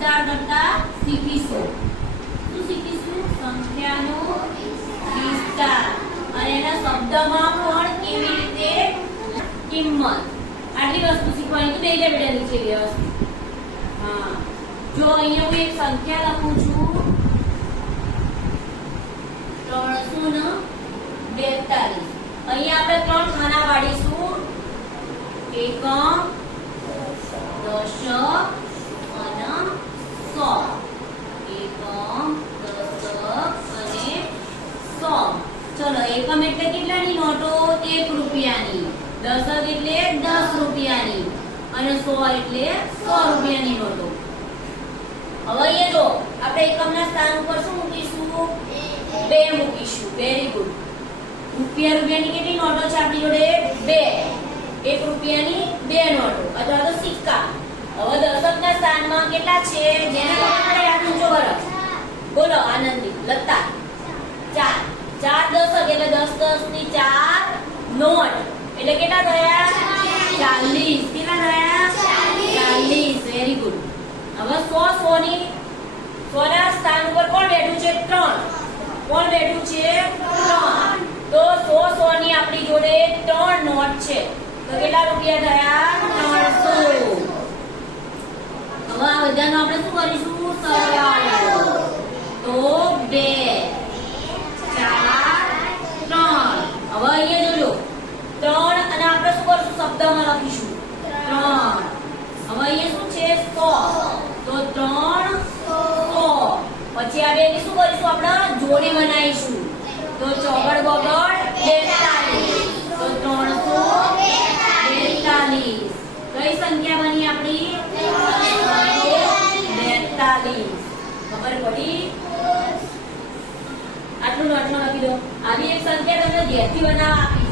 વિસ્તાર કરતા શીખીશું. શું શીખીશું? સંખ્યાનો વિસ્તાર અને એના શબ્દમાં પણ કેવી રીતે કિંમત. આટલી વસ્તુ શીખવાની તો બેજા બેટા નીચે વ્યવસ્થિત. હા, જો અહીંયા હું એક સંખ્યા લખું છું 342. અહીંયા આપણે ત્રણ ખાના પાડીશું, એકમ, દશક અને સો. એકમ, દશક અને સો. ચલો, એકમ એટલે કેટલાની નોટો? 1 રૂપિયાની. દશક એટલે 10 રૂપિયાની અને 100 એટલે 100 રૂપિયાની નોટો. હવે અહીંયા જો આપણે એકમના સ્થાન ઉપર શું મૂકીશું? 2 મૂકીશું. Very good. રૂપિયાની કેટલી નોટો છે આપણી જોડે? 2. 1 રૂપિયાની 2 નોટો અથવા તો સિક્કા. હવે દશકના સ્થાનમાં કેટલા છે? જેને આપણે યાદ ઊંચો કરો. બોલો આનંદી, લતા. 4. 4 દશક એટલે 10 10 ની 4 નોટ એટલે કેટલા થયા? 40. કેટલા થયા? 40. Very good. હવે 100 ની 100 ના સ્થાન ઉપર કોણ બેઠું છે? 3. કોણ બેઠું છે? 3. તો 100 ની આપણી જોડે 3 નોટ છે. તો કેટલા રૂપિયા થયા? 300. હવે આ બધાનો આપણે શું કરીશું? સરવાળો. તો 2 4 3. હવે અહીંયા જોજો 3 અને આપણે શું કરશું? શબ્દમાં લખીશું 3. હવે અહીંયા શું છે? 100. તો 3 100. પછી આ બેની શું કરીશું? આપણે જોડી બનાવીશું. તો ચોગડ બગડ 42. તો 342. કઈ સંખ્યા બની આપણી? 42. ખબર પડી? આટલું લખી દો. આવી એક સંખ્યા તમને ઘેરથી બનાવવા આપી